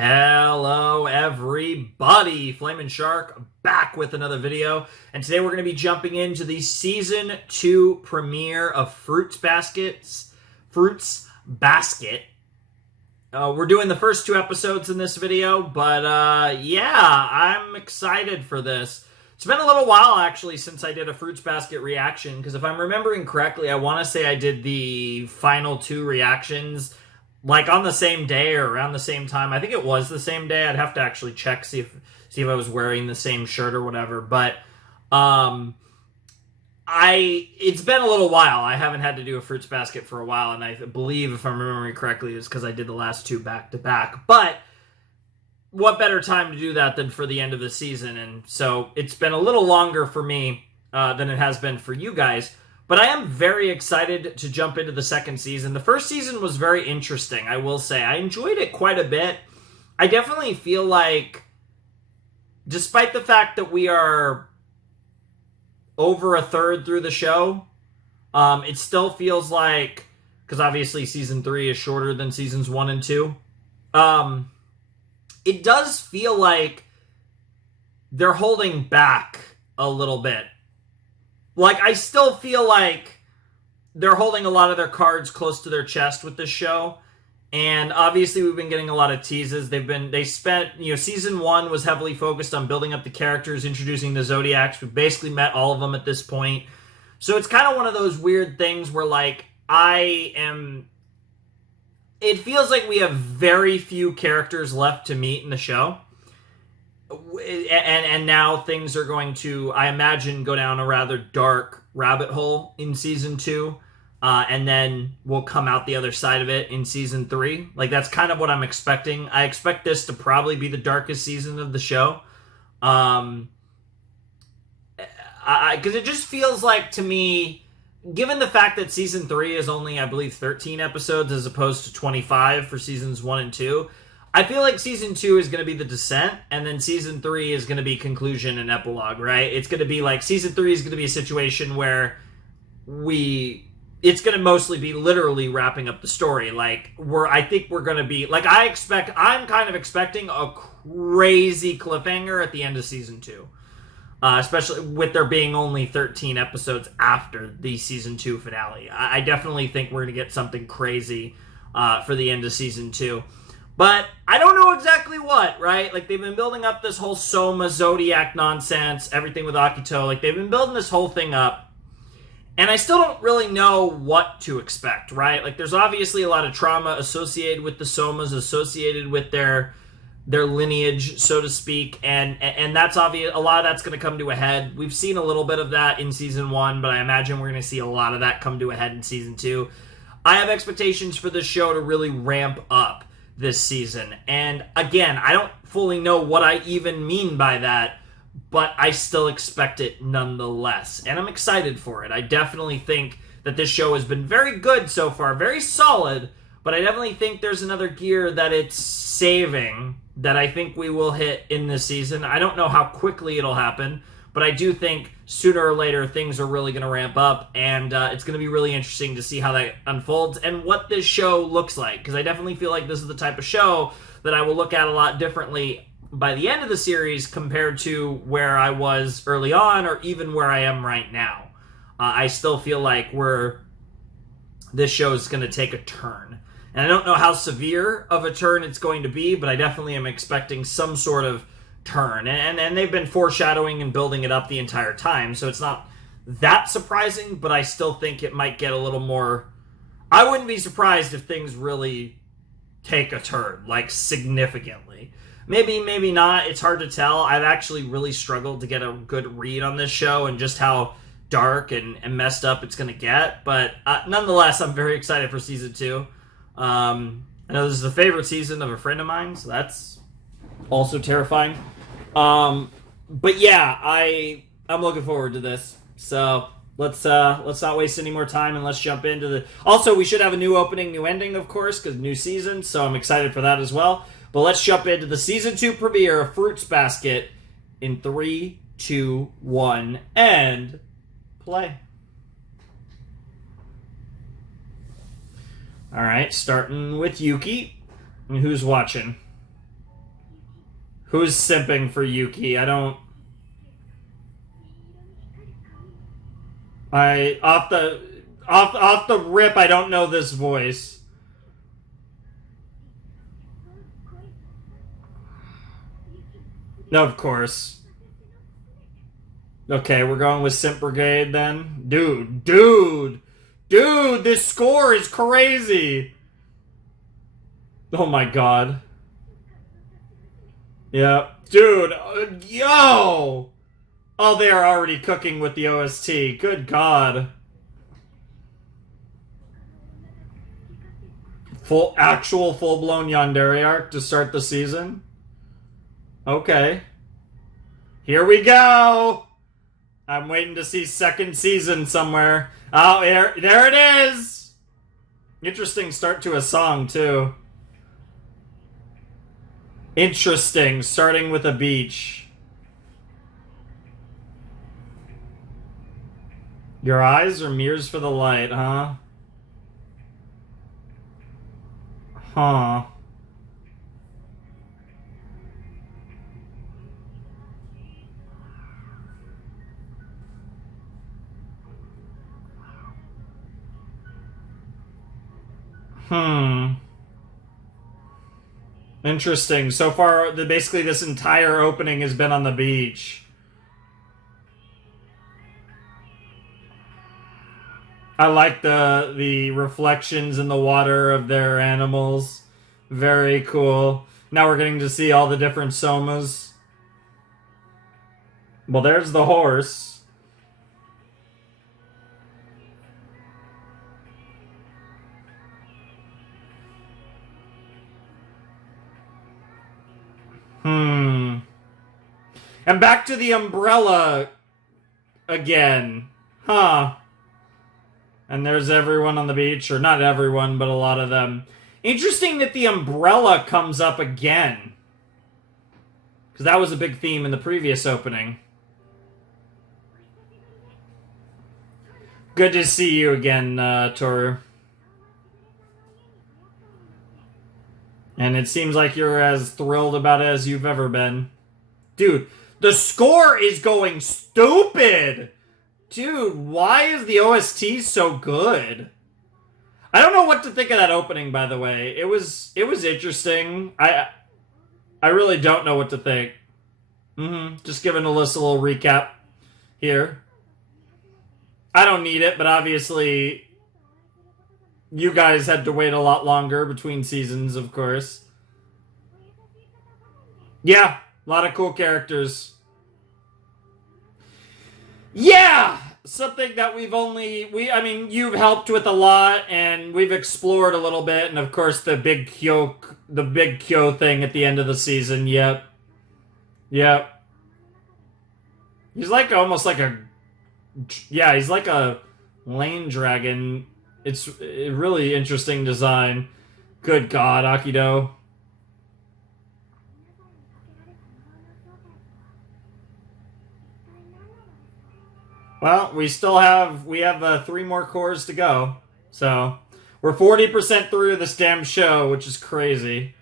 Hello everybody, Flamin' Shark back with another video, and today we're going to be jumping into the Season 2 premiere of Fruits Basket. We're doing the first 2 episodes in this video, but yeah, I'm excited for this. It's been a little while actually since I did a Fruits Basket reaction, because if I'm remembering correctly, I want to say I did the final 2 reactions like on the same day or around the same time. I think it was the same day. I'd have to actually check, see if I was wearing the same shirt or whatever. But it's been a little while. I haven't had to do a Fruits Basket for a while, and I believe, if I'm remembering correctly, it was because I did the last 2 back to back. But what better time to do that than for the end of the season? And so it's been a little longer for me than it has been for you guys. But I am very excited to jump into the second season. The first season was very interesting, I will say. I enjoyed it quite a bit. I definitely feel like, despite the fact that we are over a third through the show, it still feels like, because obviously season 3 is shorter than seasons 1 and 2, it does feel like they're holding back a little bit. Like, I still feel like they're holding a lot of their cards close to their chest with this show. And obviously we've been getting a lot of teases. Season 1 was heavily focused on building up the characters, introducing the Zodiacs. We've basically met all of them at this point. So it's kind of one of those weird things where, like, it feels like we have very few characters left to meet in the show. And now things are going to, I imagine, go down a rather dark rabbit hole in season 2, and then we'll come out the other side of it in season 3. Like, that's kind of what I'm expecting. I expect this to probably be the darkest season of the show, because it just feels like, to me, given the fact that season 3 is only, I believe, 13 episodes as opposed to 25 for seasons 1 and 2. I feel like season 2 is going to be the descent, and then season 3 is going to be conclusion and epilogue, right? It's going to be like, season 3 is going to be a situation where it's going to mostly be literally wrapping up the story. Like, I think we're going to be, like, I'm kind of expecting a crazy cliffhanger at the end of season 2. Especially with there being only 13 episodes after the season 2 finale. I definitely think we're going to get something crazy for the end of season 2. But I don't know exactly what, right? Like, they've been building up this whole Soma Zodiac nonsense, everything with Akito. Like, they've been building this whole thing up. And I still don't really know what to expect, right? Like, there's obviously a lot of trauma associated with the Somas, associated with their lineage, so to speak. And that's obvious. A lot of that's going to come to a head. We've seen a little bit of that in season 1, but I imagine we're going to see a lot of that come to a head in season 2. I have expectations for this show to really ramp up this season. And again, I don't fully know what I even mean by that, but I still expect it nonetheless. And I'm excited for it. I definitely think that this show has been very good so far, very solid, but I definitely think there's another gear that it's saving that I think we will hit in this season. I don't know how quickly it'll happen, but I do think sooner or later things are really going to ramp up, and it's going to be really interesting to see how that unfolds and what this show looks like, because I definitely feel like this is the type of show that I will look at a lot differently by the end of the series compared to where I was early on or even where I am right now. I still feel like this show is going to take a turn. And I don't know how severe of a turn it's going to be, but I definitely am expecting some sort of turn. And they've been foreshadowing and building it up the entire time, so it's not that surprising, but I still think it might get a little more. I wouldn't be surprised if things really take a turn, like, significantly. Maybe not. It's hard to tell. I've actually really struggled to get a good read on this show and just how dark and messed up it's going to get, but nonetheless, I'm very excited for season 2. I know this is the favorite season of a friend of mine, so that's also terrifying. But yeah, I'm looking forward to this. So let's not waste any more time and let's jump into the. Also, we should have a new opening, new ending, of course, because new season. So I'm excited for that as well. But let's jump into the season 2 premiere of Fruits Basket in 3, 2, 1, and play. All right, starting with Yuki. And who's watching? Who's simping for Yuki? Off the rip, I don't know this voice. No, of course. Okay, we're going with Simp Brigade then. Dude, this score is crazy. Oh my god. Yeah, dude, yo. Oh, they are already cooking with the OST. Good god. Full-blown Yandere arc to start the season? Okay. Here we go! I'm waiting to see second season somewhere. Oh, there it is! Interesting start to a song, too. Interesting, starting with a beach. Your eyes are mirrors for the light, huh? Huh. Interesting. So far, basically this entire opening has been on the beach. I like the reflections in the water of their animals. Very cool. Now we're getting to see all the different somas. Well, there's the horse. And back to the umbrella again. Huh. And there's everyone on the beach, or not everyone, but a lot of them. Interesting that the umbrella comes up again. Because that was a big theme in the previous opening. Good to see you again, Toru. And it seems like you're as thrilled about it as you've ever been. Dude, the score is going stupid! Dude, why is the OST so good? I don't know what to think of that opening, by the way. It was interesting. I really don't know what to think. Just giving Alyssa a little recap here. I don't need it, but obviously you guys had to wait a lot longer between seasons, of course. Yeah, a lot of cool characters. Yeah! Something that you've helped with a lot, and we've explored a little bit, and of course the big Kyo thing at the end of the season. Yep. He's like almost like he's like a lane dragon. It's a really interesting design. Good god, Akido. Well, we have 3 more cores to go. So, we're 40% through this damn show, which is crazy.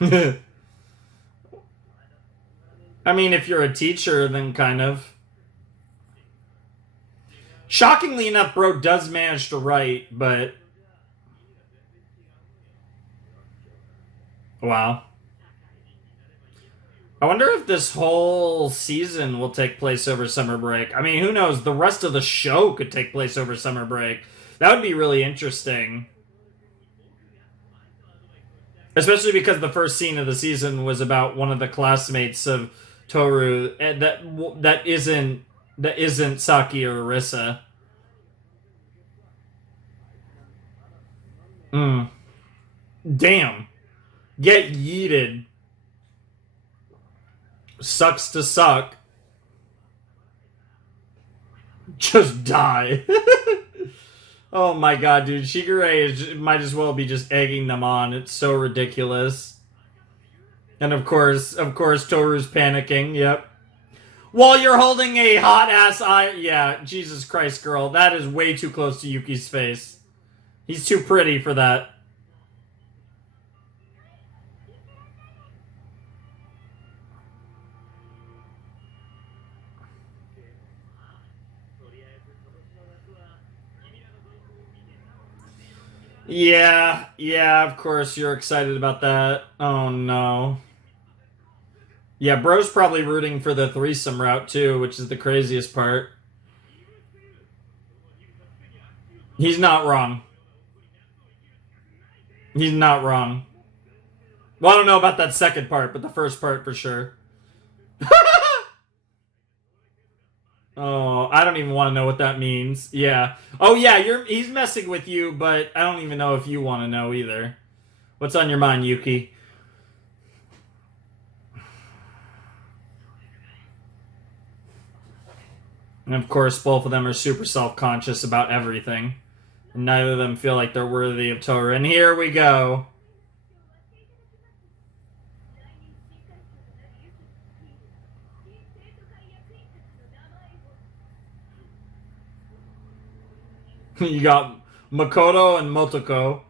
I mean, if you're a teacher, then kind of. Shockingly enough, bro does manage to write, but... Wow. I wonder if this whole season will take place over summer break. I mean, who knows? The rest of the show could take place over summer break. That would be really interesting. Especially because the first scene of the season was about one of the classmates of Toru that isn't Saki or Arisa. Damn. Get yeeted. Sucks to suck. Just die. Oh my god, dude. Shigure might as well be just egging them on. It's so ridiculous. And of course, Toru's panicking. Yep. While you're holding a hot-ass eye... Yeah, Jesus Christ, girl. That is way too close to Yuki's face. He's too pretty for that. Yeah, of course you're excited about that. Oh no. Yeah, bro's probably rooting for the threesome route too, which is the craziest part. He's not wrong. He's not wrong. Well, I don't know about that second part, but the first part for sure. Oh, I don't even want to know what that means. Yeah. Oh yeah, he's messing with you, but I don't even know if you want to know either. What's on your mind, Yuki? And of course, both of them are super self-conscious about everything. And neither of them feel like they're worthy of Toru. And here we go. You got Makoto and Motoko.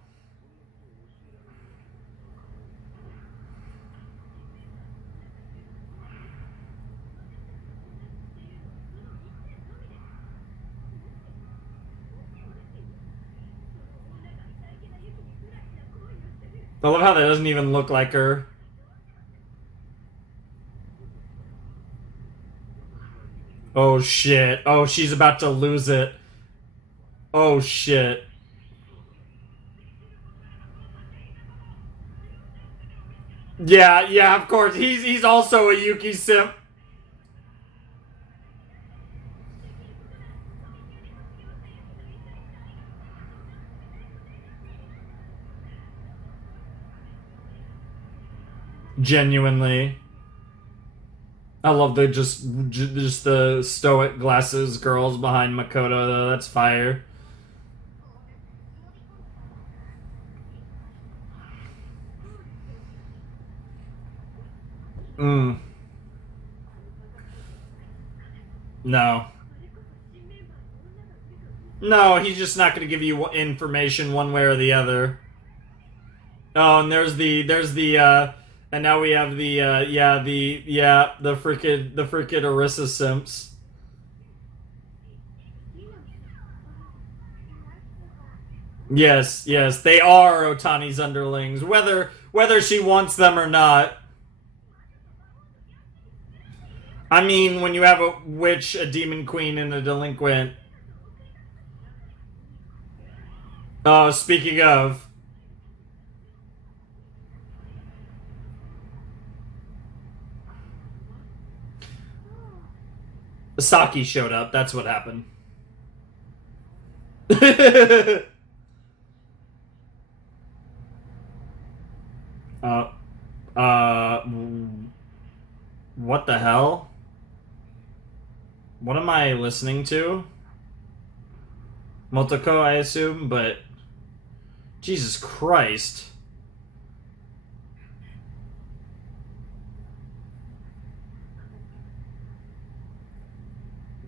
I love how that doesn't even look like her. Oh shit. Oh, she's about to lose it. Oh shit. Yeah, of course. He's also a Yuki simp. Genuinely. I love the just the stoic glasses girls behind Makoto though. That's fire. Mm. No. No, he's just not going to give you information one way or the other. Oh, and and now we have the freaking Orisa simps. Yes, they are Otani's underlings, whether she wants them or not. I mean, when you have a witch, a demon queen, and a delinquent. Oh, speaking of. Saki showed up. That's what happened. uh, uh, what the hell? What am I listening to? Motoko, I assume, but Jesus Christ.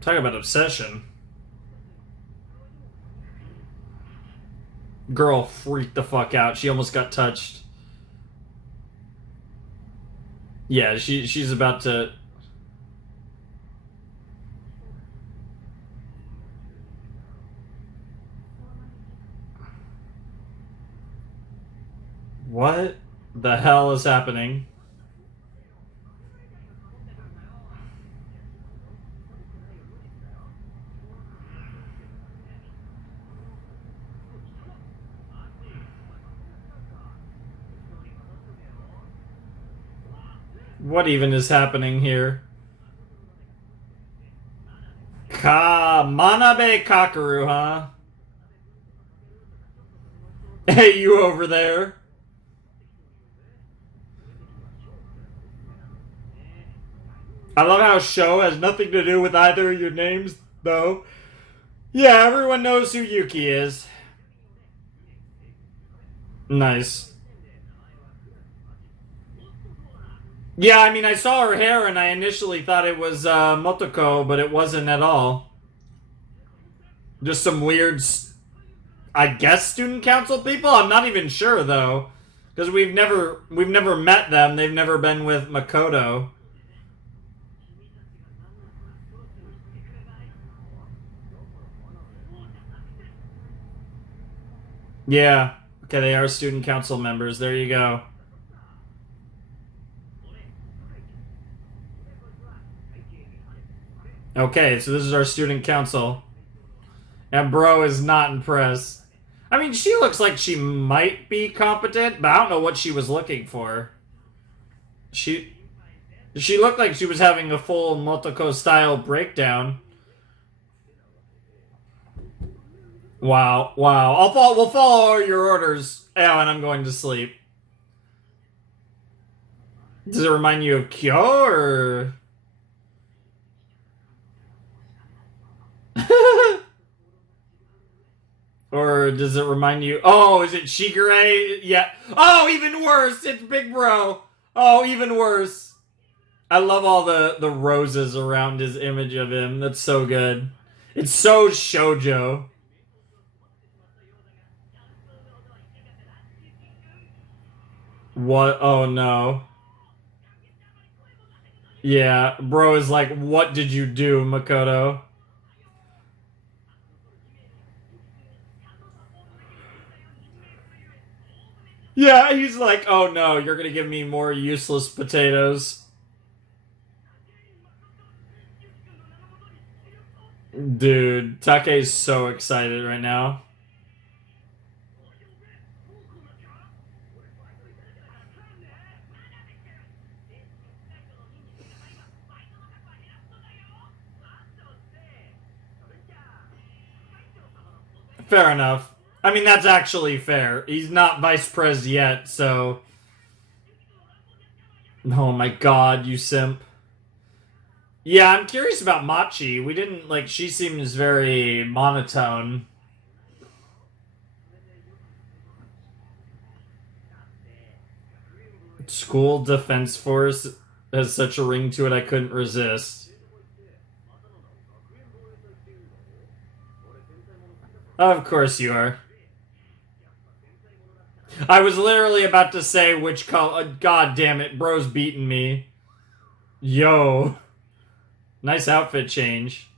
Talk about obsession. Girl freaked the fuck out. She almost got touched. Yeah, she's about to. What the hell is happening? What even is happening here? Manabe Kakaru, huh? Hey, you over there. I love how show has nothing to do with either of your names, though. Yeah, everyone knows who Yuki is. Nice. Yeah, I mean, I saw her hair and I initially thought it was Motoko, but it wasn't at all. Just some weird, I guess, student council people. I'm not even sure though, because we've never met them. They've never been with Makoto. Yeah. Okay, they are student council members. There you go. Okay, so this is our student council. And bro is not impressed. I mean, she looks like she might be competent, but I don't know what she was looking for. She looked like she was having a full Motoko style breakdown. Wow, wow. We'll follow your orders. Yeah, and I'm going to sleep. Does it remind you of Kyo or? Or does it remind you? Oh, is it Shigure? Yeah. Oh, even worse. It's Big Bro. Oh, even worse. I love all the roses around his image of him. That's so good. It's so shoujo. What? Oh no. Yeah, bro is like, what did you do, Makoto? Yeah, he's like, oh no, you're gonna give me more useless potatoes. Dude, Take's so excited right now. Fair enough. I mean, that's actually fair. He's not vice pres yet, so. Oh my god, you simp. Yeah, I'm curious about Machi. We didn't, like, she seems very monotone. School Defense Force has such a ring to it I couldn't resist. Of course you are. I was literally about to say which color. God damn it, bro's beating me. Yo. Nice outfit change.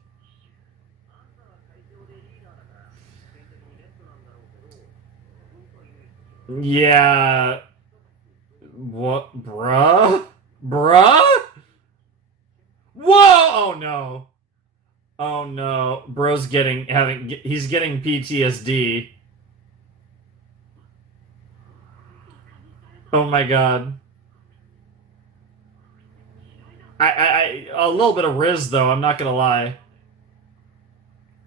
Yeah. What? Bruh? Bruh? Whoa! Oh no. Oh no. Bro's he's getting PTSD. Oh my god. A little bit of Riz though, I'm not gonna lie.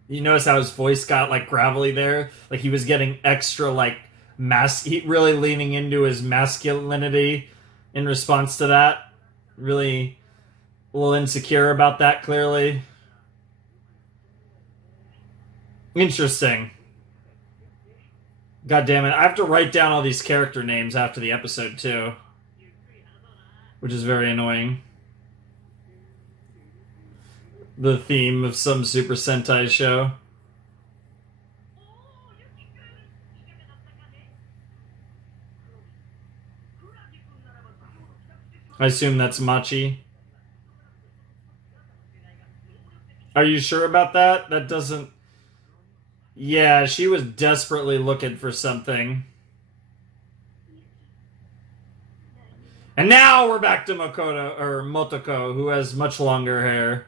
You notice how his voice got like gravelly there? Like he was getting extra like really leaning into his masculinity in response to that. Really a little insecure about that, clearly. Interesting. God damn it. I have to write down all these character names after the episode, too. Which is very annoying. The theme of some Super Sentai show. I assume that's Machi. Are you sure about that? That doesn't... Yeah, she was desperately looking for something. And now we're back to Makoto, or Motoko, who has much longer hair.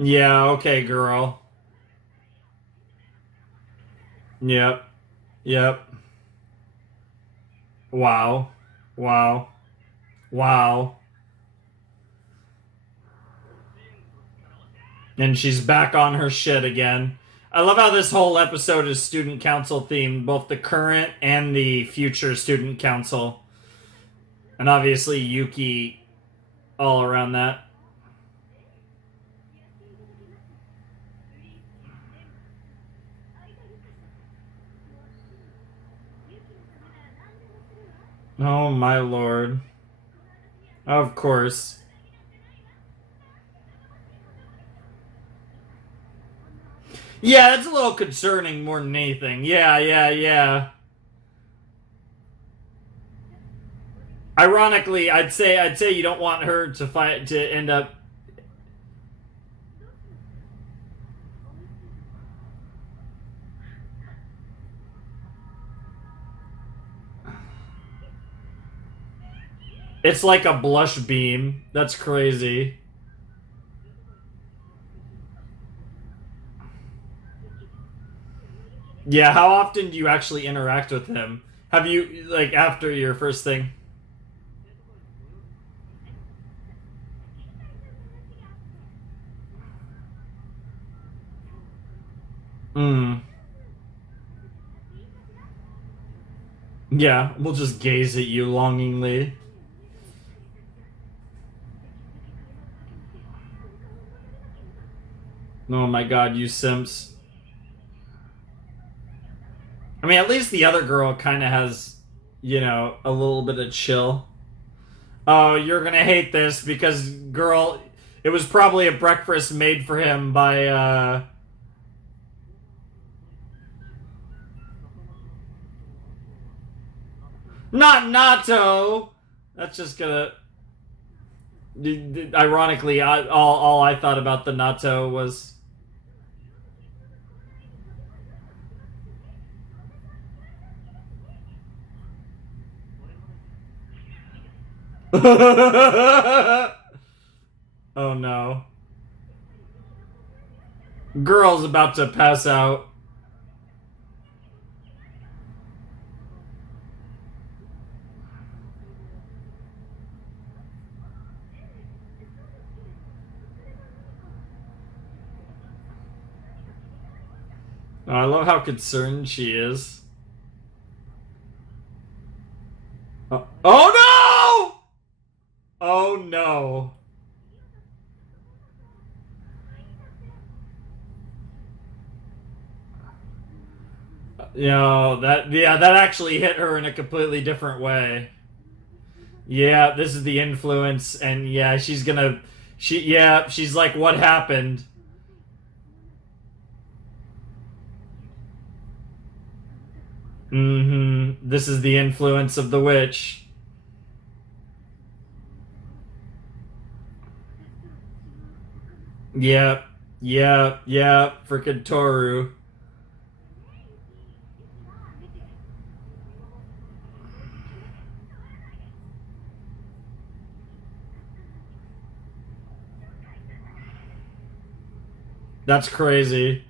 Yeah, okay, girl. Yep. Yep. Wow. Wow. Wow. And she's back on her shit again. I love how this whole episode is student council themed, both the current and the future student council. And obviously Yuki all around that. Oh my lord. Of course. Yeah, that's a little concerning more than anything. Yeah, yeah, yeah. Ironically, I'd say you don't want her to fight to end up. It's like a blush beam. That's crazy. Yeah, how often do you actually interact with him? Have you like after your first thing? Hmm. Yeah, we'll just gaze at you longingly. Oh my god, you simps. I mean, at least the other girl kind of has, a little bit of chill. Oh, you're gonna hate this because, girl, it was probably a breakfast made for him by, not Nato! That's just gonna. Ironically, all I thought about the Nato was. Oh no. Girl's about to pass out. Oh, I love how concerned she is. Oh no! Oh no. That actually hit her in a completely different way. Yeah, this is the influence, and yeah, she's like, what happened? Mm-hmm. This is the influence of the witch. Yep, yep, yep, freaking Toru. That's crazy.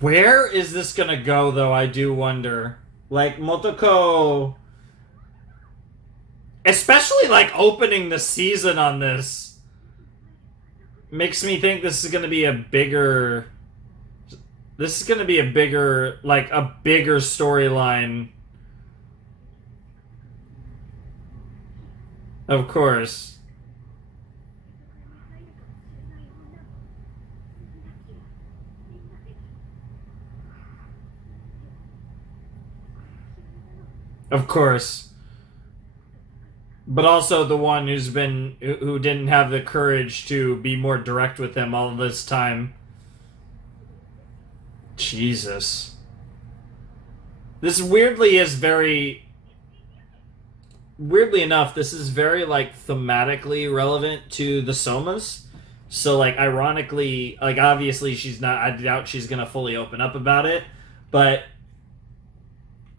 Where is this gonna go, though? I do wonder. Like, Motoko. Especially, like, opening the season on this makes me think this is gonna be a bigger. This is gonna be a bigger storyline. Of course. Of course. But also the one who didn't have the courage to be more direct with him all this time. Jesus. This weirdly enough, this is very like thematically relevant to the Somas. So like ironically, like obviously she's not I doubt she's gonna fully open up about it, but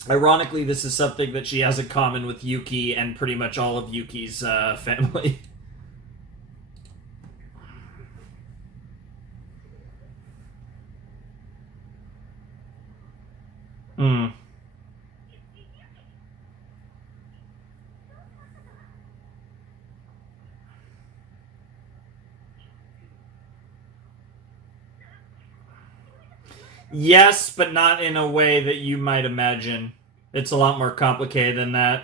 ironically this is something that she has in common with Yuki and pretty much all of Yuki's family. Mm. Yes, but not in a way that you might imagine. It's a lot more complicated than that.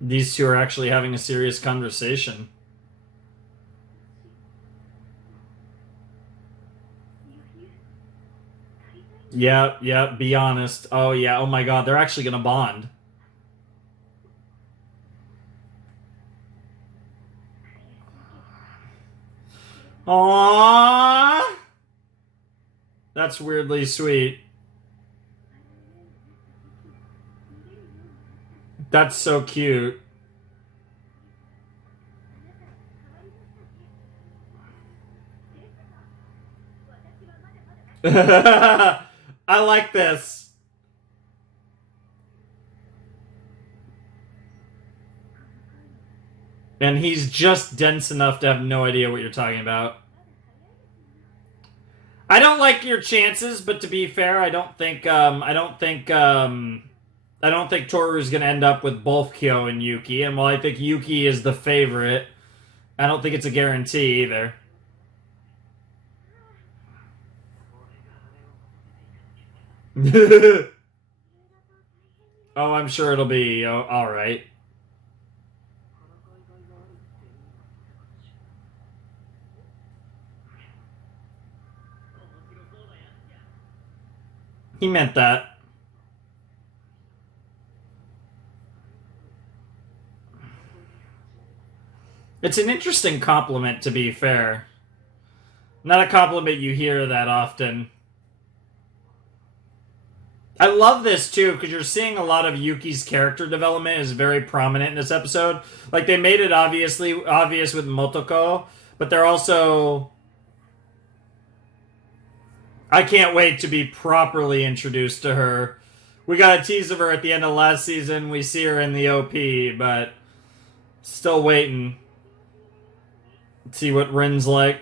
These two are actually having a serious conversation. Yeah, be honest. Oh, yeah, oh my god, they're actually gonna bond. Aww! That's weirdly sweet. That's so cute. I like this. And he's just dense enough to have no idea what you're talking about. I don't like your chances, but to be fair, I don't think Toru's gonna end up with both Kyo and Yuki. And while I think Yuki is the favorite, I don't think it's a guarantee either. Oh, I'm sure it'll be all right. He meant that. It's an interesting compliment, to be fair. Not a compliment you hear that often. I love this too because you're seeing a lot of Yuki's character development is very prominent in this episode. Like they made it obviously obvious with Motoko, but they're also I can't wait to be properly introduced to her. We got a tease of her at the end of last season. We see her in the OP, but still waiting. Let's see what Rin's like.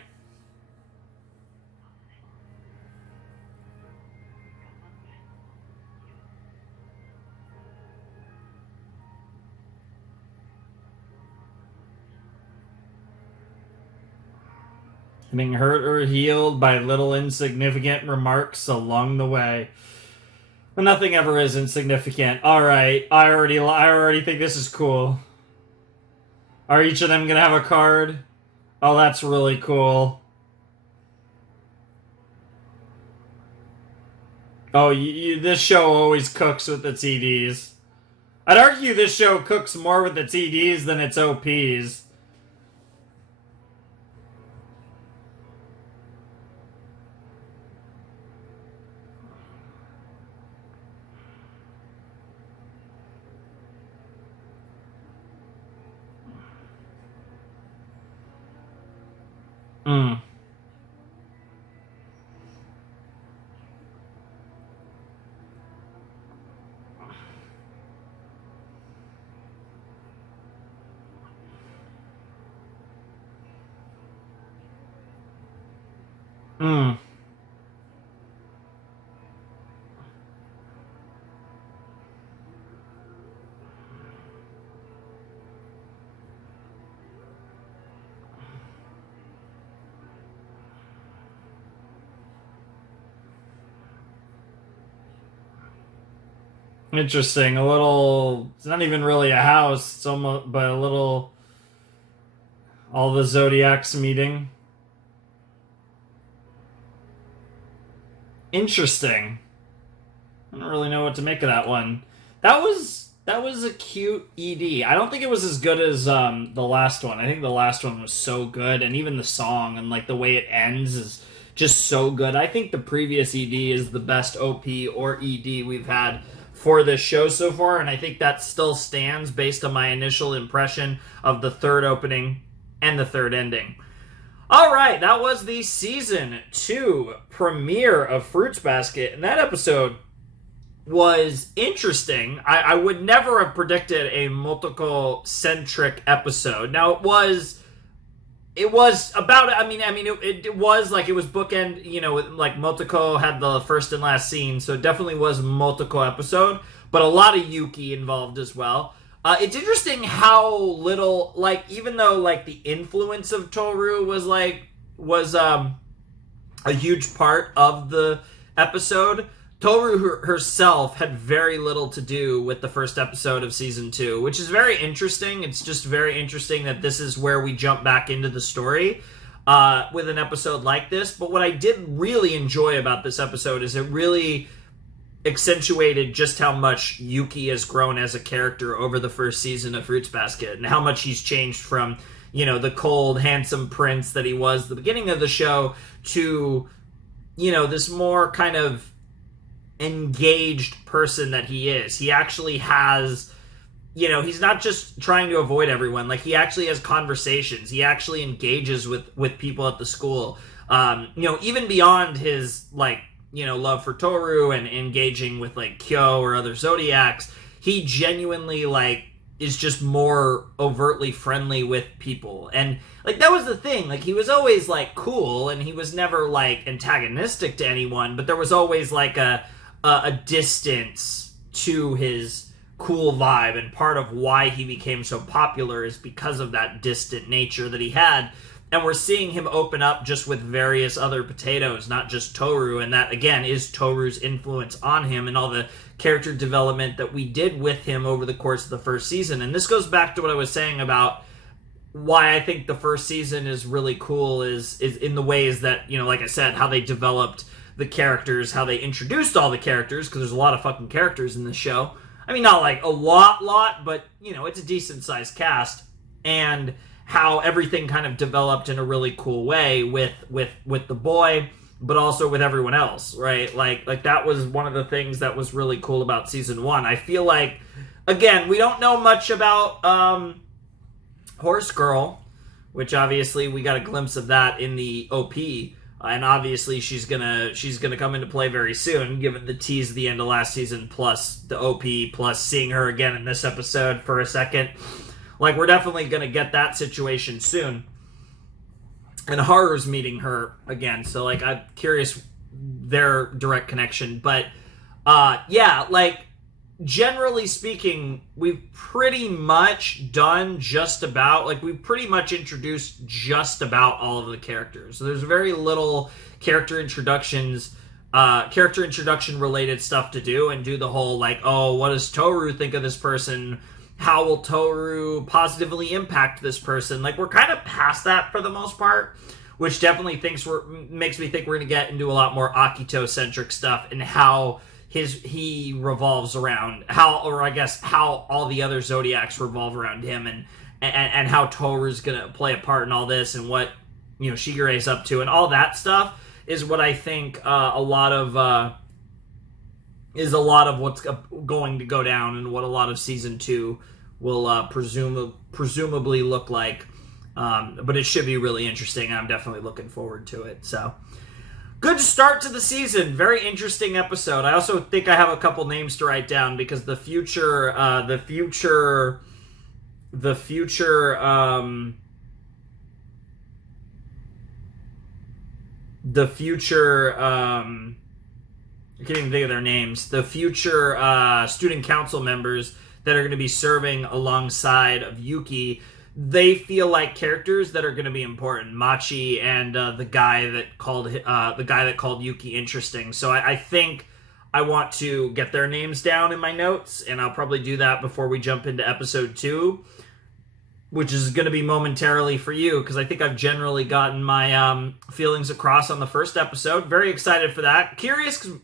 Being hurt or healed by little insignificant remarks along the way. But nothing ever is insignificant. Alright, I already think this is cool. Are each of them gonna have a card? Oh, that's really cool. Oh, this show always cooks with its EDs. I'd argue this show cooks more with its EDs than its OPs. Hmm. Hmm. Interesting. A little. It's not even really a house. It's almost, but a little. All the Zodiacs meeting. Interesting. I don't really know what to make of that one. That was a cute ED. I don't think it was as good as the last one. I think the last one was so good, and even the song and like the way it ends is just so good. I think the previous ED is the best OP or ED we've had for this show so far, and I think that still stands based on my initial impression of the third opening and the third ending. All right, that was the season 2 premiere of Fruits Basket, and that episode was interesting. I would never have predicted a Motoko-centric episode. Now it was about it was like it was bookend, like Motoko had the first and last scene, so it definitely was a Motoko episode, but a lot of Yuki involved as well. It's interesting how little, like, even though like the influence of Toru was a huge part of the episode, Toru herself had very little to do with the first episode of season 2, which is very interesting. It's just very interesting that this is where we jump back into the story with an episode like this. But what I did really enjoy about this episode is it really accentuated just how much Yuki has grown as a character over the first season of Fruits Basket, and how much he's changed from, the cold, handsome prince that he was at the beginning of the show to, this more kind of engaged person that he is. He actually has, he's not just trying to avoid everyone. Like, he actually has conversations. He actually engages with people at the school. Even beyond his, love for Toru and engaging with, Kyo or other Zodiacs, he genuinely, is just more overtly friendly with people. And, that was the thing. He was always, cool, and he was never, antagonistic to anyone, but there was always, a distance to his cool vibe, and part of why he became so popular is because of that distant nature that he had. And we're seeing him open up just with various other potatoes, not just Toru, and that, again, is Toru's influence on him and all the character development that we did with him over the course of the first season. And this goes back to what I was saying about why I think the first season is really cool is in the ways that, like I said, how they developed the characters, how they introduced all the characters, because there's a lot of fucking characters in this show. I mean, not a lot, but, it's a decent-sized cast. And how everything kind of developed in a really cool way with the boy, but also with everyone else, right? Like that was one of the things that was really cool about season 1. I feel like, again, we don't know much about Horse Girl, which obviously we got a glimpse of that in the OP, and obviously she's gonna come into play very soon, given the tease at the end of last season, plus the OP, plus seeing her again in this episode for a second. We're definitely going to get that situation soon. And Haru's meeting her again, so, I'm curious their direct connection. But, generally speaking, we've pretty much done just about, we've pretty much introduced just about all of the characters. So there's very little character introduction related stuff to do, and do the whole, what does Toru think of this person? How will Toru positively impact this person? We're kind of past that for the most part, which definitely makes me think we're going to get into a lot more Akito-centric stuff, and how he revolves around, how all the other Zodiacs revolve around him, and how Toru's going to play a part in all this, and what, Shigeru's up to, and all that stuff is what I think a lot of what's going to go down, and what a lot of season 2 will presumably look like. But it should be really interesting. I'm definitely looking forward to it. So, good start to the season. Very interesting episode. I also think I have a couple names to write down, because the future I can't even think of their names. The future student council members that are going to be serving alongside of Yuki, they feel like characters that are going to be important. Machi and the guy that called Yuki interesting. So I think I want to get their names down in my notes, and I'll probably do that before we jump into episode 2, which is going to be momentarily for you, because I think I've generally gotten my feelings across on the first episode. Very excited for that. Curious, because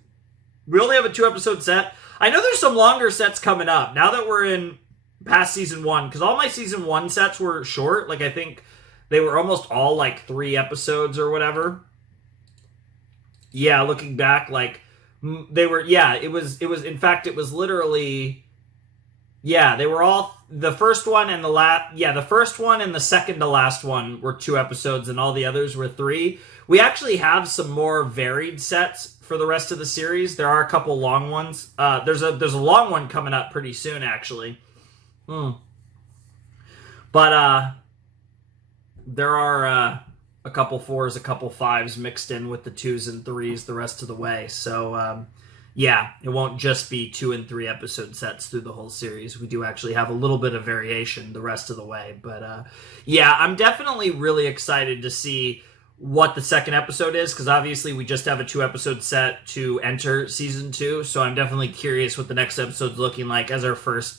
we only have a 2-episode set. I know there's some longer sets coming up now that we're in past season 1, because all my season 1 sets were short. I think they were almost all 3 episodes or whatever. Yeah, looking back, they were. Yeah, it was. In fact, it was literally. Yeah, they were all the first one and the last. Yeah, the first one and the second to last one were 2 episodes, and all the others were 3. We actually have some more varied sets for the rest of the series. There are a couple long ones. There's a long one coming up pretty soon, actually. But there are a couple 4s, a couple 5s mixed in with the 2s and 3s the rest of the way. So yeah, it won't just be 2 and 3 episode sets through the whole series. We do actually have a little bit of variation the rest of the way. But yeah, I'm definitely really excited to see what the second episode is, because obviously we just have a 2-episode set to enter season 2, so I'm definitely curious what the next episode's looking like as our first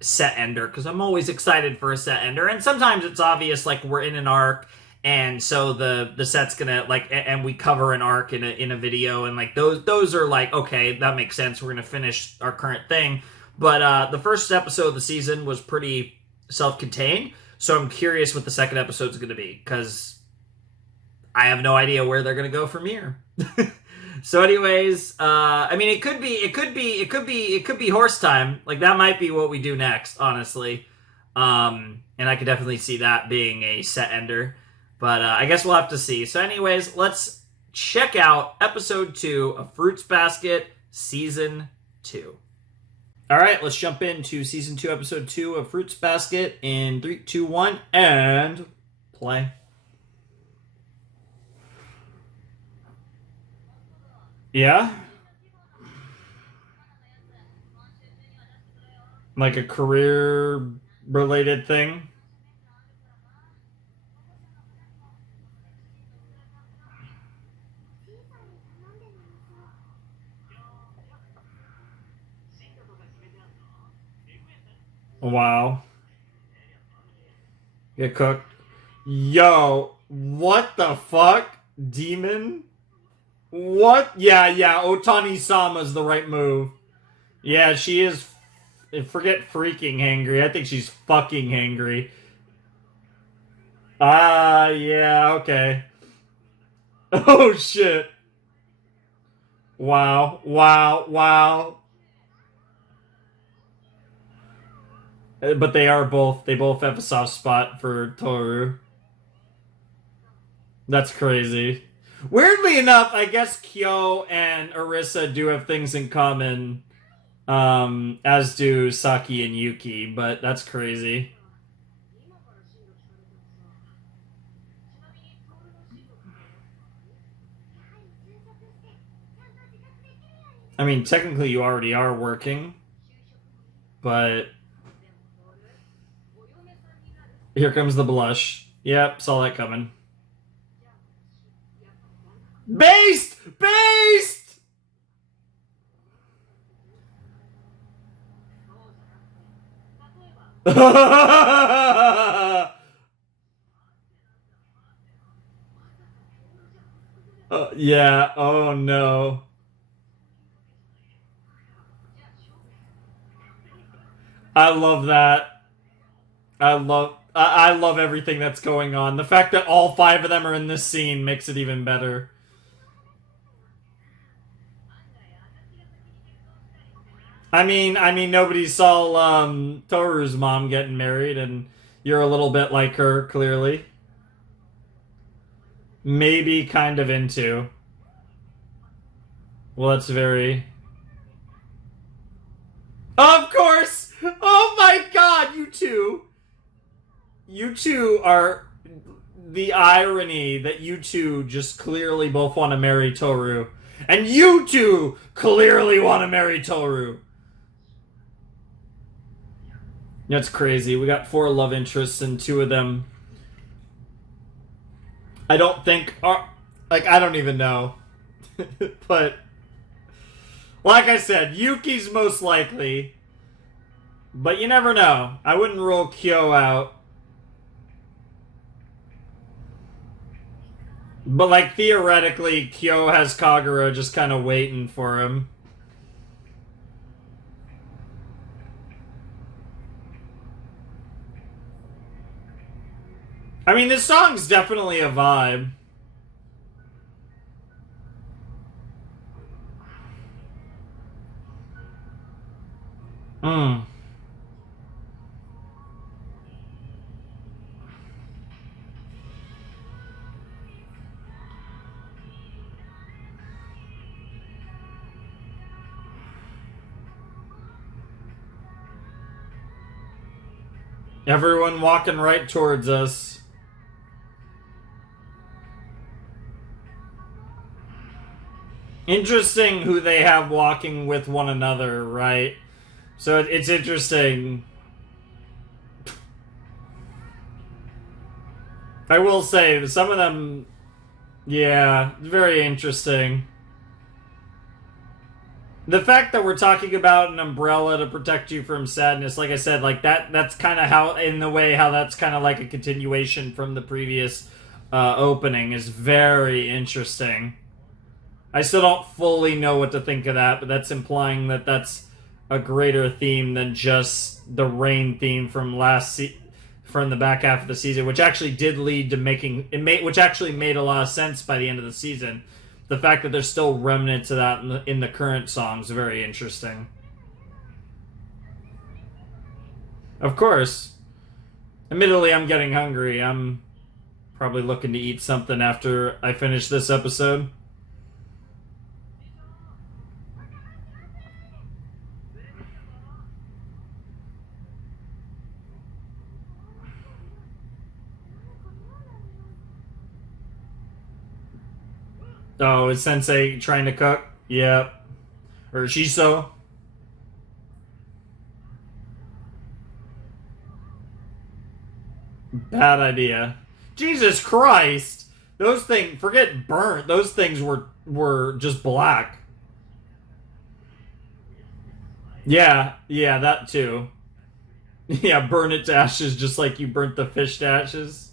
set ender, because I'm always excited for a set ender, and sometimes it's obvious, like, we're in an arc, and so the set's gonna, like, and we cover an arc in a video, and, like, those are, like, okay, that makes sense, we're gonna finish our current thing, but the first episode of the season was pretty self-contained, so I'm curious what the second episode's gonna be, because I have no idea where they're gonna go from here. So, anyways, I mean, it could be horse time. Like, that might be what we do next, honestly. And I could definitely see that being a set ender. But I guess we'll have to see. So, anyways, let's check out episode 2 of Fruits Basket season 2. All right, let's jump into season 2, episode 2 of Fruits Basket in 3, 2, 1, and play. Yeah? Like a career-related thing? Wow. Get cooked. Yo, what the fuck? Demon? What? Yeah, Otani-sama's the right move. Yeah, she is... Forget freaking hangry. I think she's fucking hangry. Yeah, okay. Oh, shit. Wow. But they both have a soft spot for Toru. That's crazy. Weirdly enough, I guess Kyo and Arisa do have things in common, as do Saki and Yuki, but that's crazy. I mean, technically you already are working, but... Here comes the blush. Yep, saw that coming. Based! Yeah, oh no. I love that. I love everything that's going on. The fact that all 5 of them are in this scene makes it even better. I mean, nobody saw Toru's mom getting married, and you're a little bit like her, clearly. Maybe kind of into. Well, that's very... Of course! Oh my god, you two! You two are... The irony that you two just clearly both want to marry Toru. And you two clearly want to marry Toru. That's crazy. We got 4 love interests and 2 of them... I don't think... Like, I don't even know. But... Like I said, Yuki's most likely. But you never know. I wouldn't rule Kyo out. But, like, theoretically, Kyo has Kagura just kind of waiting for him. I mean, this song's definitely a vibe. Everyone walking right towards us. Interesting who they have walking with one another, right? So it's interesting. I will say, some of them Yeah, very interesting. The fact that we're talking about an umbrella to protect you from sadness, like I said, like that's kind of how, in the way, how that's kind of like a continuation from the previous opening is very interesting. I still don't fully know what to think of that, but that's implying that that's a greater theme than just the rain theme from from the back half of the season, which actually did lead to which actually made a lot of sense by the end of the season. The fact that there's still remnants of that in the current songs is very interesting. Of course. Admittedly, I'm getting hungry. I'm probably looking to eat something after I finish this episode. Oh, is Sensei trying to cook? Yep. Or Shiso? Bad idea. Jesus Christ! Those things, forget burnt. Those things were just black. Yeah, yeah, that too. Yeah, burn it to ashes just like you burnt the fish to ashes.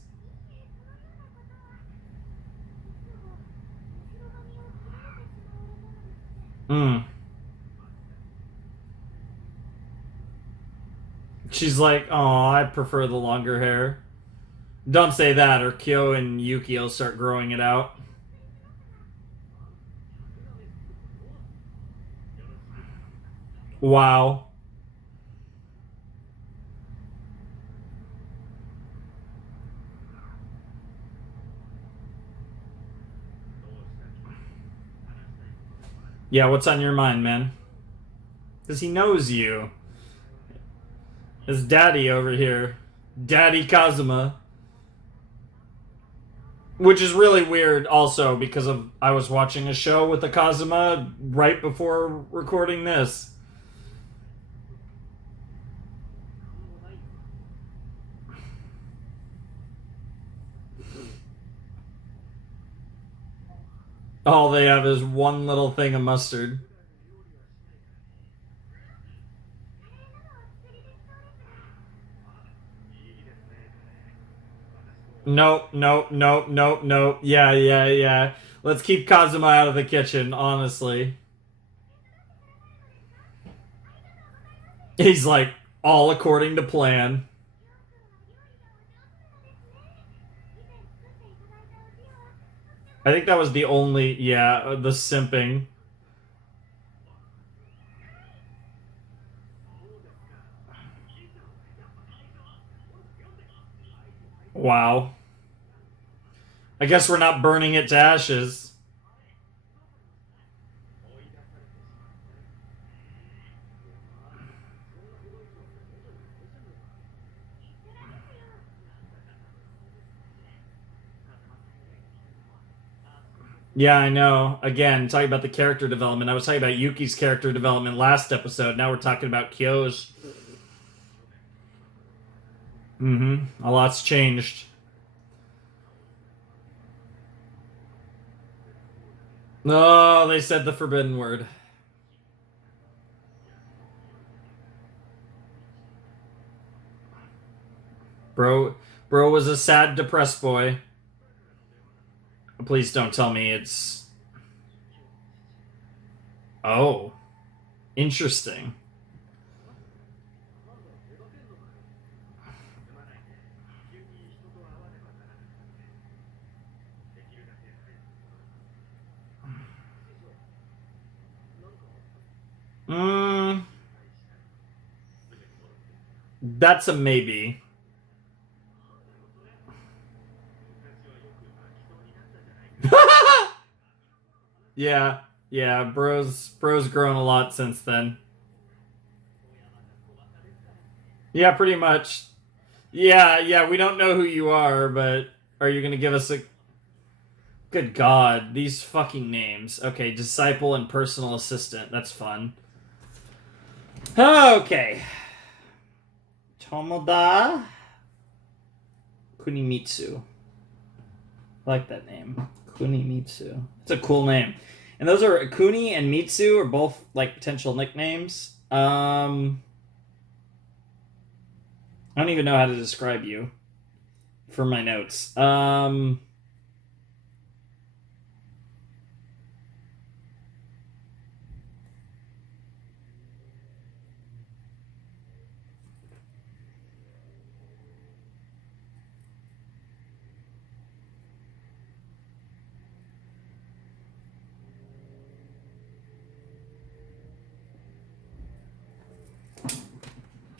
Hmm. She's like, oh, I prefer the longer hair. Don't say that, or Kyo and Yuki will start growing it out. Wow. Yeah, what's on your mind, man? Because he knows you. His daddy over here. Daddy Kazuma. Which is really weird also because of I was watching a show with the Kazuma right before recording this. All they have is one little thing of mustard. Nope, nope, nope, nope, nope. Yeah, yeah, yeah. Let's keep Kazuma out of the kitchen, honestly. He's like, all according to plan. I think that was the only, yeah, the simping. Wow. I guess we're not burning it to ashes. Yeah, I know. Again, talking about the character development. I was talking about Yuki's character development last episode. Now we're talking about Kyo's. Mm-hmm. A lot's changed. Oh, they said the forbidden word. Bro was a sad, depressed boy. Please don't tell me it's... Oh. Interesting. Mm, that's a maybe. Yeah, yeah, bro's grown a lot since then. Yeah, pretty much. Yeah, yeah, we don't know who you are, but are you gonna give us a... Good God, these fucking names. Okay, disciple and personal assistant. That's fun. Okay. Tomoda Kunimitsu. I like that name. Kunimitsu. It's a cool name. And those are Kuni and Mitsu are both like potential nicknames. I don't even know how to describe you for my notes.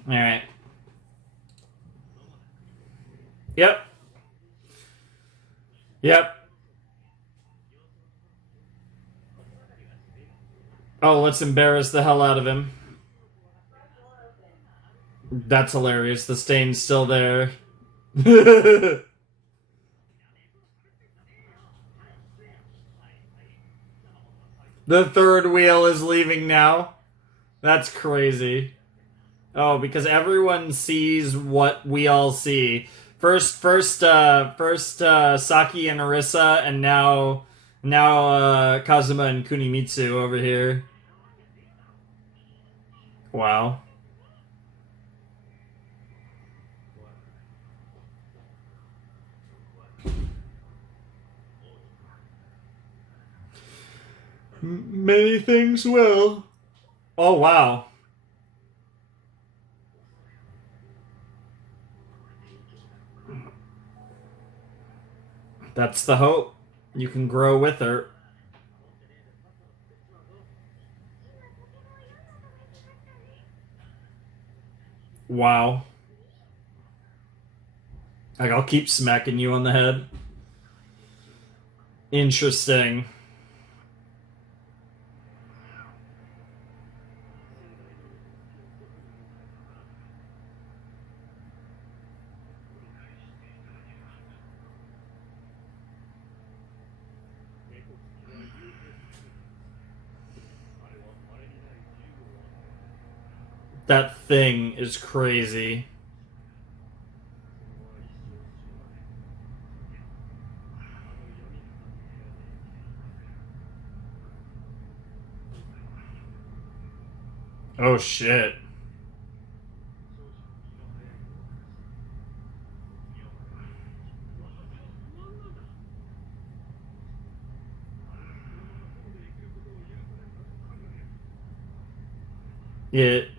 All right. Yep. Yep. Oh, let's embarrass the hell out of him. That's hilarious. The stain's still there. The third wheel is leaving now. That's crazy. Oh, because everyone sees what we all see. First, Saki and Arisa, and now, Kazuma and Kunimitsu over here. Wow. Many things will. Oh, wow. That's the hope. You can grow with her. Wow. Like, I'll keep smacking you on the head. Interesting. That thing is crazy. Oh shit. It.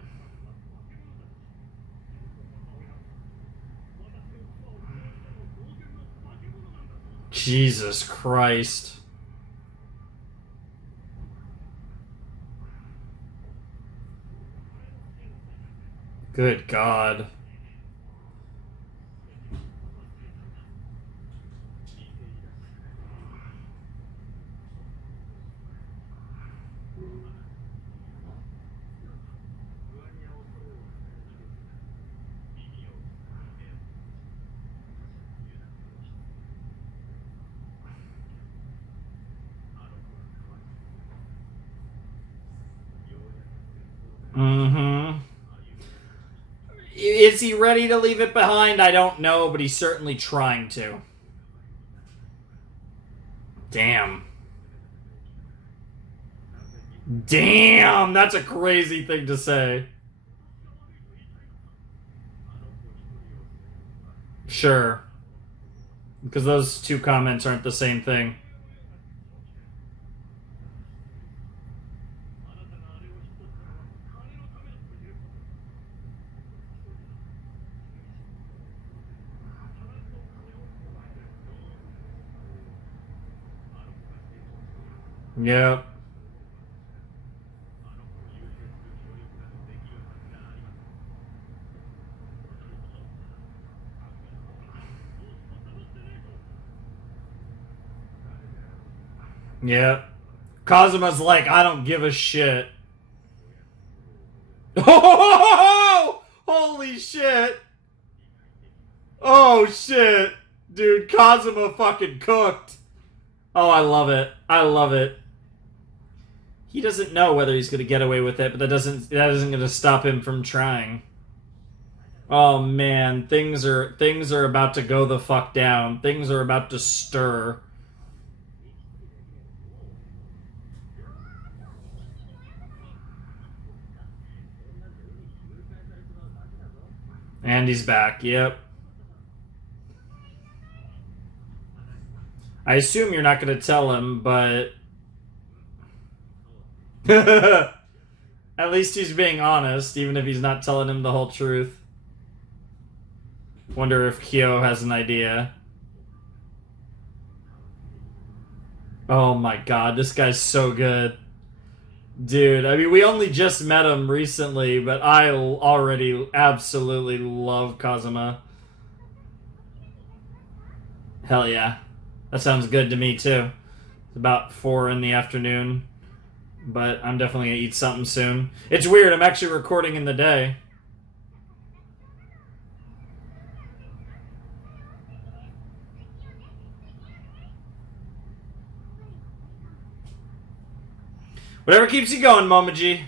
Jesus Christ. Good God. Mm-hmm. Is he ready to leave it behind? I don't know, but he's certainly trying to. Damn. Damn, that's a crazy thing to say. Sure. Because those two comments aren't the same thing. Yep. Yep. Kazuma's like, I don't give a shit. Oh, holy shit. Oh shit. Dude, Kazuma fucking cooked. Oh, I love it. I love it. He doesn't know whether he's going to get away with it, but that isn't going to stop him from trying. Oh man, things are about to go the fuck down. Things are about to stir. And he's back, yep. I assume you're not going to tell him, but... At least he's being honest, even if he's not telling him the whole truth. Wonder if Kyo has an idea. Oh my god, this guy's so good. Dude, I mean, we only just met him recently, but I already absolutely love Kazuma. Hell yeah. That sounds good to me, too. It's about 4 in the afternoon, but I'm definitely gonna eat something soon. It's weird, I'm actually recording in the day. Whatever keeps you going, Momoji.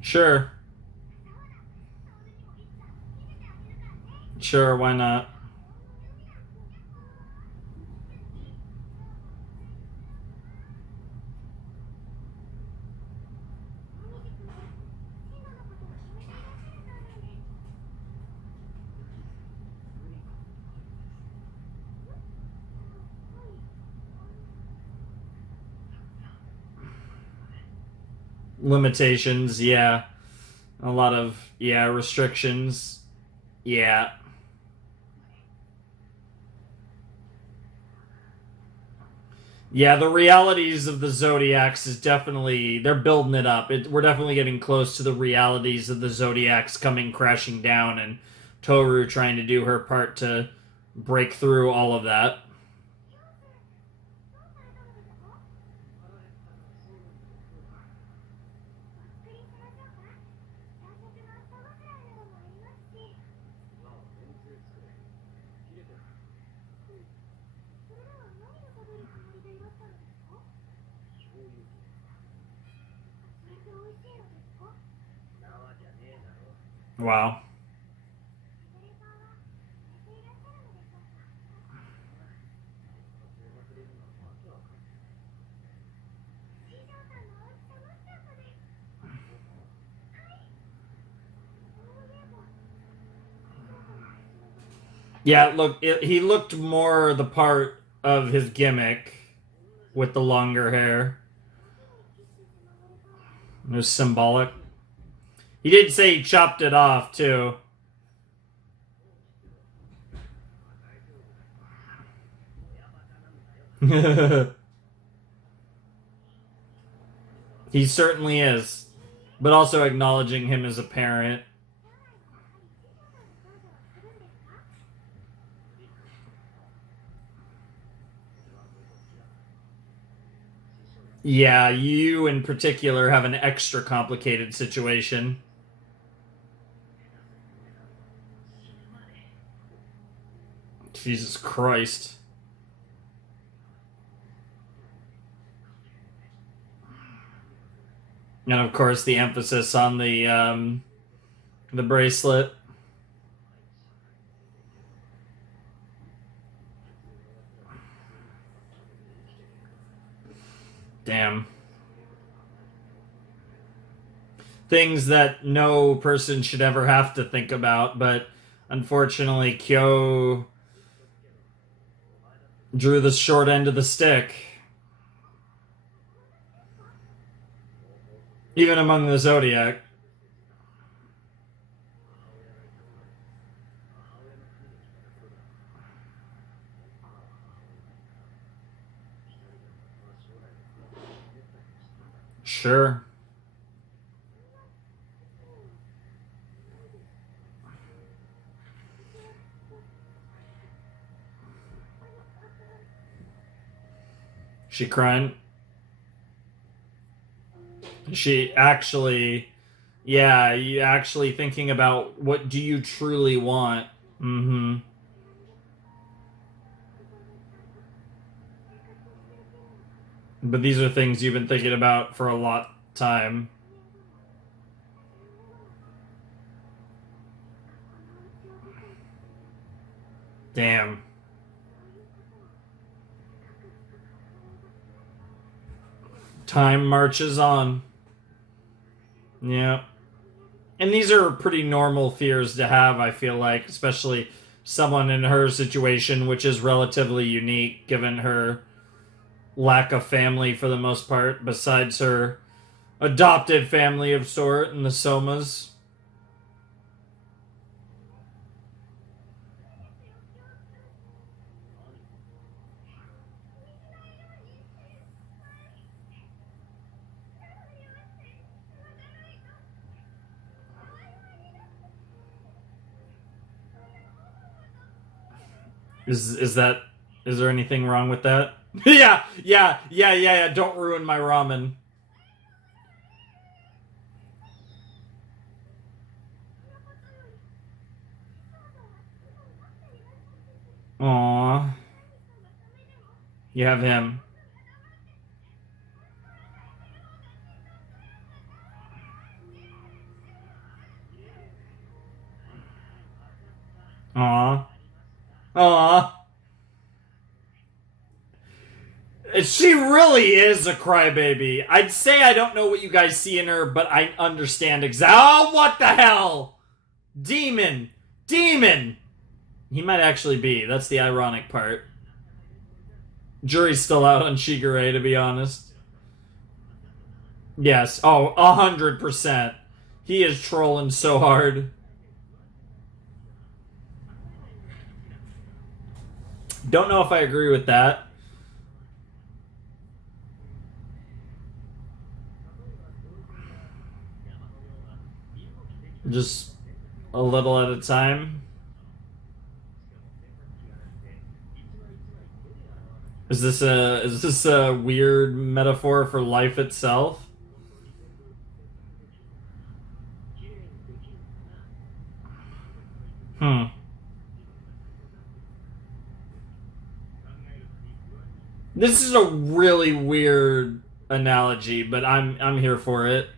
Sure. Sure, why not? Limitations, yeah. A lot of, yeah, restrictions. Yeah. Yeah, the realities of the Zodiacs is definitely, they're building it up. We're definitely getting close to the realities of the Zodiacs coming crashing down and Toru trying to do her part to break through all of that. Wow. Yeah, look, he looked more the part of his gimmick with the longer hair. It was symbolic. He did say he chopped it off, too. He certainly is. But also acknowledging him as a parent. Yeah, you in particular have an extra complicated situation. Jesus Christ. And of course the emphasis on the bracelet. Damn. Things that no person should ever have to think about, but unfortunately Kyo drew the short end of the stick. Even among the Zodiac. Sure. She crying? She actually, yeah, you actually thinking about what do you truly want? Mm-hmm. But these are things you've been thinking about for a lot time. Damn. Time marches on. Yep. And these are pretty normal fears to have, I feel like, especially someone in her situation, which is relatively unique given her lack of family for the most part, besides her adopted family of sort and the Somas. Is that is there anything wrong with that? Yeah. Don't ruin my ramen. Aww. You have him. Aww. Aww. She really is a crybaby. I'd say I don't know what you guys see in her, but I understand exactly. Oh, what the hell? Demon. Demon. He might actually be. That's the ironic part. Jury's still out on Shigure, to be honest. Yes. Oh, 100%. He is trolling so hard. Don't know if I agree with that. Just a little at a time. Is this a weird metaphor for life itself? Hmm. This is a really weird analogy, but I'm here for it.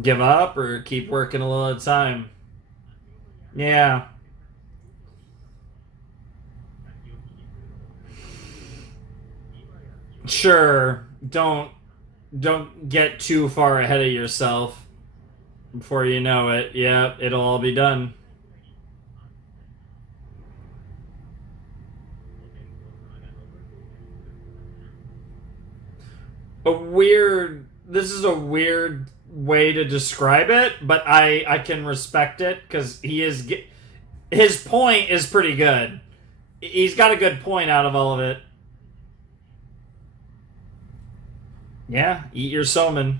Give up or keep working a little at a time. Yeah. Sure. Don't get too far ahead of yourself before you know it. Yeah, it'll all be done. This is a weird way to describe it, but I can respect it because his point is pretty good. He's got a good point out of all of it. Yeah, eat your Somen.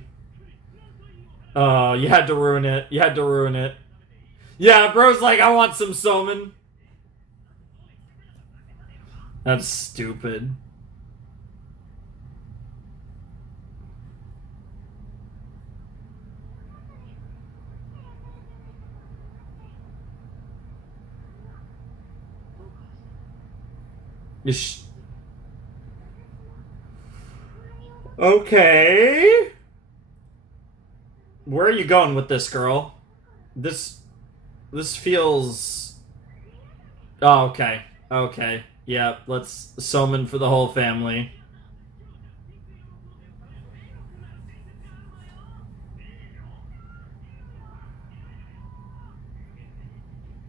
Oh, you had to ruin it. You had to ruin it. Yeah, bro's like, I want some Somen. That's stupid. Okay. Where are you going with this, girl? This feels. Oh, okay. Okay. Yeah, let's summon for the whole family.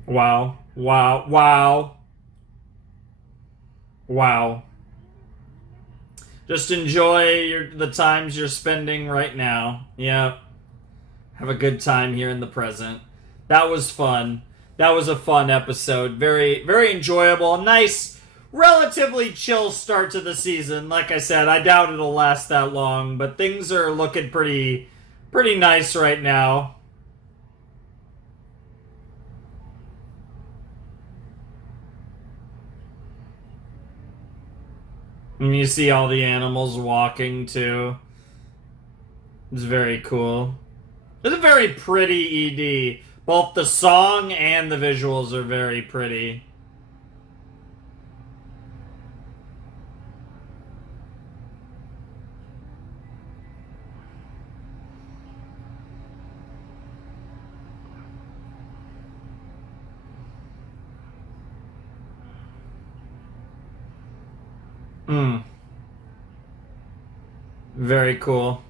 Wow. Wow. Wow. Wow. Just enjoy the times you're spending right now. Yeah. Have a good time here in the present. That was fun. That was a fun episode. Very, very enjoyable. Nice, relatively chill start to the season. Like I said, I doubt it'll last that long, but things are looking pretty nice right now. And you see all the animals walking too. It's very cool. It's a very pretty ED. Both the song and the visuals are very pretty. Hmm. Very cool.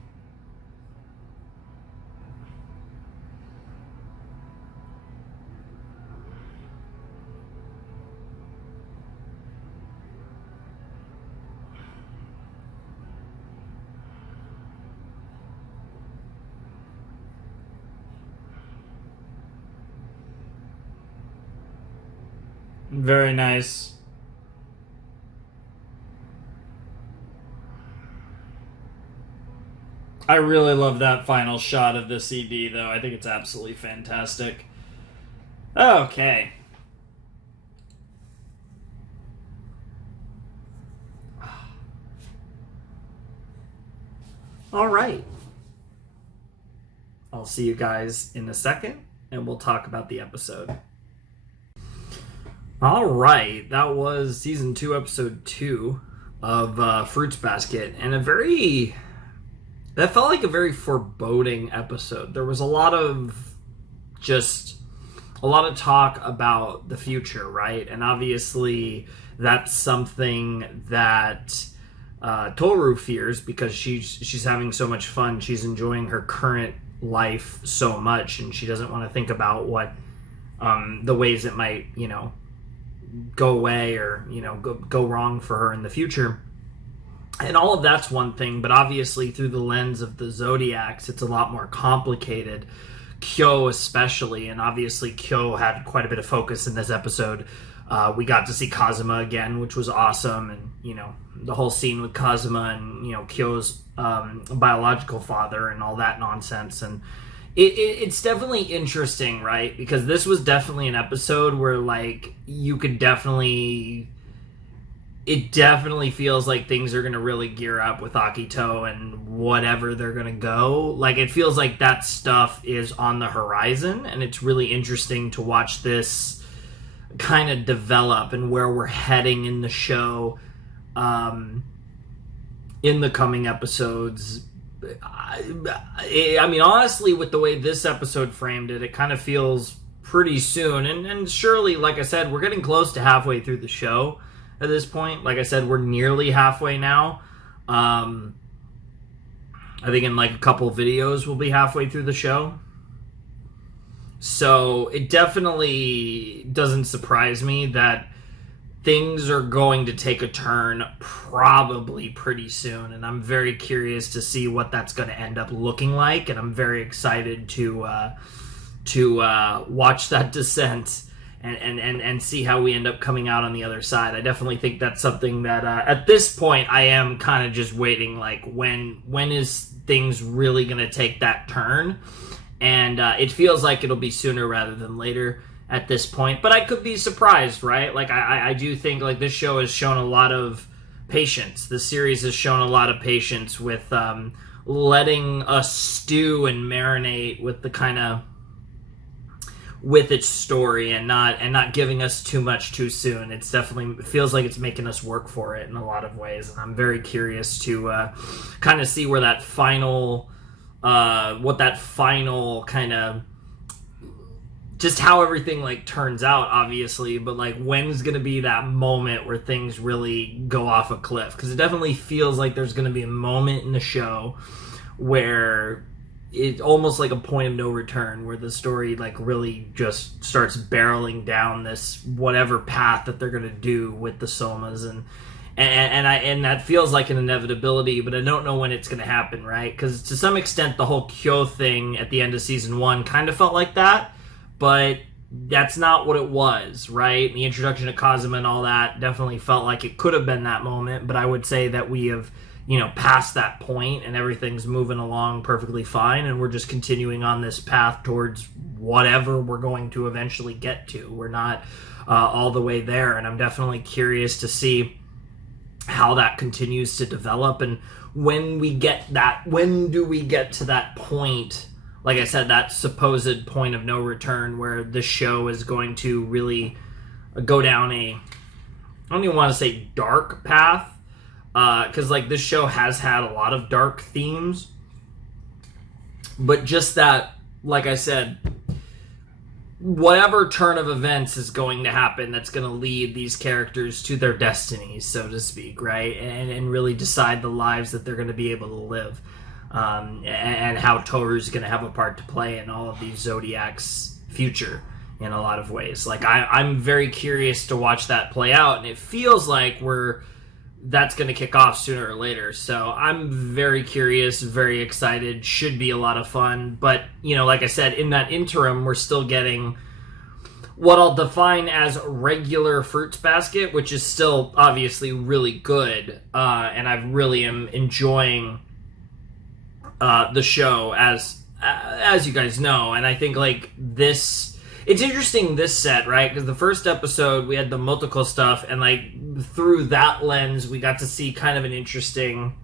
Very nice. I really love that final shot of the CD, though. I think it's absolutely fantastic. Okay. All right. I'll see you guys in a second, and we'll talk about the episode. All right. That was Season 2, Episode 2 of Fruits Basket, and that felt like a very foreboding episode. There was a lot of talk about the future, right? And obviously that's something that Toru fears, because she's having so much fun. She's enjoying her current life so much, and she doesn't want to think about what the ways it might, go away or, go wrong for her in the future. And all of that's one thing, but obviously through the lens of the Zodiacs, it's a lot more complicated. Kyo especially, and obviously Kyo had quite a bit of focus in this episode. We got to see Kazuma again, which was awesome, and, the whole scene with Kazuma and, Kyo's biological father and all that nonsense. And it's definitely interesting, right? Because this was definitely an episode where, you could definitely... It definitely feels like things are going to really gear up with Akito and whatever they're going to go. It feels like that stuff is on the horizon, and it's really interesting to watch this kind of develop and where we're heading in the show in the coming episodes. I mean, honestly, with the way this episode framed it, it kind of feels pretty soon. And surely, like I said, we're getting close to halfway through the show. At this point, like I said, we're nearly halfway now. I think in a couple videos we'll be halfway through the show. So it definitely doesn't surprise me that things are going to take a turn probably pretty soon. And I'm very curious to see what that's going to end up looking like. And I'm very excited to watch that descent. And see how we end up coming out on the other side. I definitely think that's something that, at this point, I am kind of just waiting, when is things really going to take that turn? And it feels like it'll be sooner rather than later at this point. But I could be surprised, right? I do think, this show has shown a lot of patience. The series has shown a lot of patience with letting us stew and marinate with the kind of... with its story and not giving us too much too soon. It's definitely feels like it's making us work for it in a lot of ways, and I'm very curious to kind of see where that final what that final kind of just how everything turns out, obviously, but when's gonna be that moment where things really go off a cliff, because it definitely feels like there's gonna be a moment in the show where it's almost like a point of no return, where the story really just starts barreling down this whatever path that they're going to do with the Somas, and that feels like an inevitability, but I don't know when it's going to happen, right? Because to some extent the whole Kyo thing at the end of season 1 kind of felt like that, but that's not what it was, right? The introduction of Kazuma and all that definitely felt like it could have been that moment, but I would say that we have past that point, and everything's moving along perfectly fine, and we're just continuing on this path towards whatever we're going to eventually get to. We're not all the way there, and I'm definitely curious to see how that continues to develop, and when do we get to that point, like I said, that supposed point of no return, where the show is going to really go down I don't even want to say dark path, because this show has had a lot of dark themes, but just that, like I said, whatever turn of events is going to happen that's going to lead these characters to their destinies, so to speak, right? And really decide the lives that they're going to be able to live, and how Toru's going to have a part to play in all of these Zodiacs' future in a lot of ways. I'm very curious to watch that play out, and it feels like that's going to kick off sooner or later. So I'm very curious, very excited. Should be a lot of fun. But, like I said, in that interim, we're still getting what I'll define as regular Fruits Basket, which is still obviously really good, and I really am enjoying the show as you guys know. And I think like this, it's interesting this set, right? Because the first episode we had the Motoko stuff, and like through that lens we got to see kind of an interesting.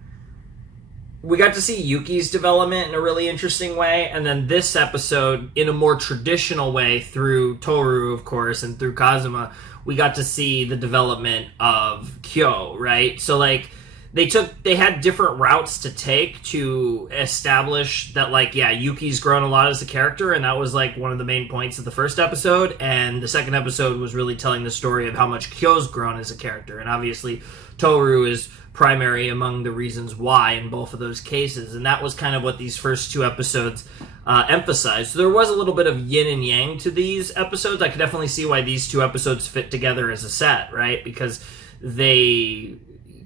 We got to see Yuki's development in a really interesting way, and then this episode, in a more traditional way, through Toru, of course, and through Kazuma, we got to see the development of Kyo, right? So, like, they had different routes to take to establish that, like, yeah, Yuki's grown a lot as a character, and that was, like, one of the main points of the first episode, and the second episode was really telling the story of how much Kyo's grown as a character, and obviously Toru is primary among the reasons why in both of those cases, and that was kind of what these first two episodes emphasized. So there was a little bit of yin and yang to these episodes. I could definitely see why these two episodes fit together as a set, right? Because they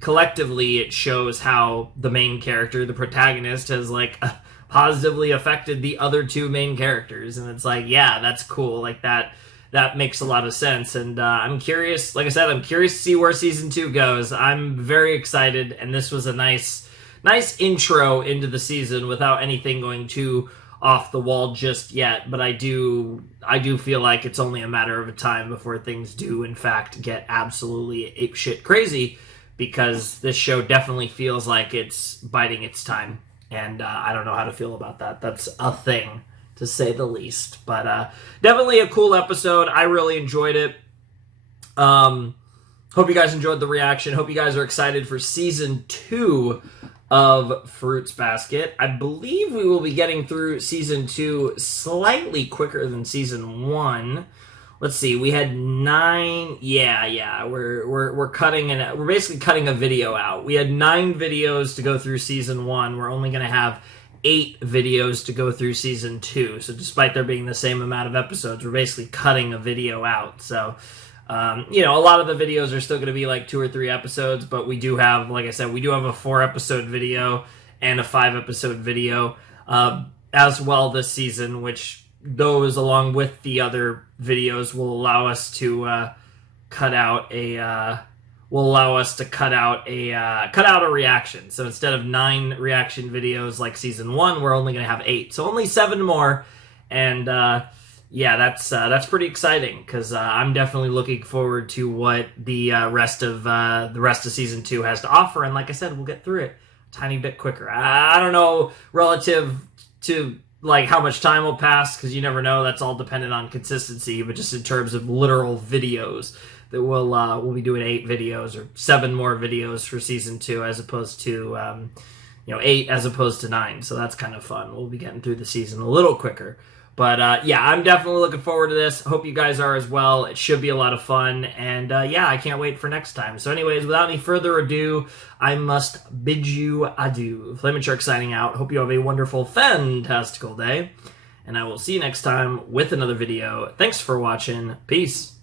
collectively, it shows how the main character, the protagonist, has like positively affected the other two main characters, and it's like, yeah, that's cool. Like that makes a lot of sense, and I'm curious. Like I said, I'm curious to see where season 2 goes. I'm very excited, and this was a nice intro into the season without anything going too off the wall just yet. But I do feel like it's only a matter of time before things do, in fact, get absolutely apeshit crazy, because this show definitely feels like it's biding its time, and I don't know how to feel about that. That's a thing, to say the least. But definitely a cool episode. I really enjoyed it. Hope you guys enjoyed the reaction. Hope you guys are excited for season 2 of Fruits Basket. I believe we will be getting through season 2 slightly quicker than season 1. Let's see. We had 9. Yeah. We're cutting we're basically cutting a video out. We had 9 videos to go through season 1. We're only going to have 8 videos to go through season 2. So despite there being the same amount of episodes, we're basically cutting a video out. So, a lot of the videos are still going to be like 2 or 3 episodes, but we do have, like I said, we do have a 4-episode video and a 5-episode video as well this season, which those, along with the other videos, will allow us to cut out a reaction. So instead of 9 reaction videos like season 1, we're only going to have 8. So only 7 more. And that's pretty exciting, because I'm definitely looking forward to what the rest of season 2 has to offer. And like I said, we'll get through it a tiny bit quicker. I don't know relative to like how much time will pass, because you never know. That's all dependent on consistency. But just in terms of literal videos, that we'll be doing 8 videos or 7 more videos for season 2, as opposed to 8 as opposed to 9. So that's kind of fun. We'll be getting through the season a little quicker. But I'm definitely looking forward to this. Hope you guys are as well. It should be a lot of fun, and I can't wait for next time. So anyways, without any further ado, I must bid you adieu. Flamin' Shark signing out. Hope you have a wonderful, fantastical day, and I will see you next time with another video. Thanks for watching. Peace.